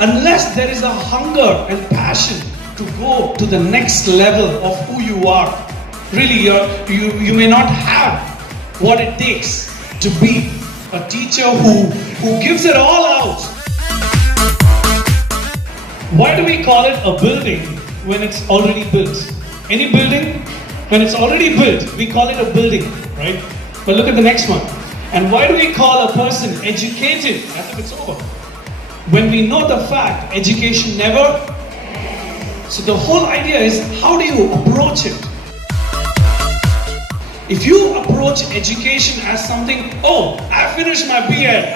unless there is a hunger and passion to go to the next level of who you are, really you may not have what it takes to be a teacher who gives it all out. Why do we call it a building when it's already built? Any building, when it's already built, we call it a building, right? But look at the next one. And why do we call a person educated as if it's over? When we know the fact, education never. So the whole idea is, how do you approach it? If you approach education as something, oh, I finished my BA,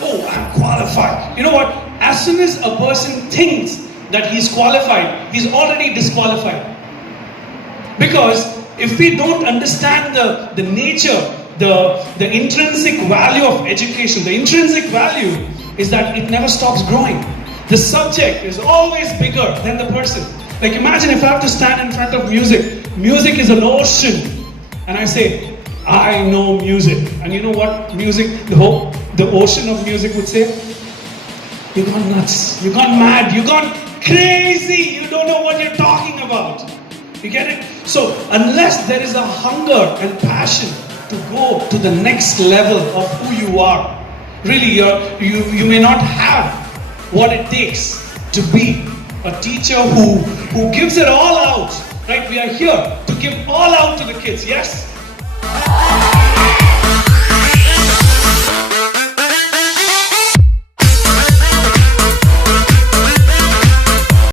oh, I'm qualified. You know what? As soon as a person thinks that he's qualified, he's already disqualified. Because if we don't understand the nature, the intrinsic value of education, the intrinsic value is that it never stops growing. The subject is always bigger than the person. Like imagine if I have to stand in front of music. Music is an ocean. And I say, I know music. And you know what music, the ocean of music would say? You gone nuts, you gone mad, you gone crazy, you don't know what you're talking about. You get it? So unless there is a hunger and passion to go to the next level of who you are, really you may not have what it takes to be a teacher who gives it all out. Right? We are here to give all out to the kids, yes?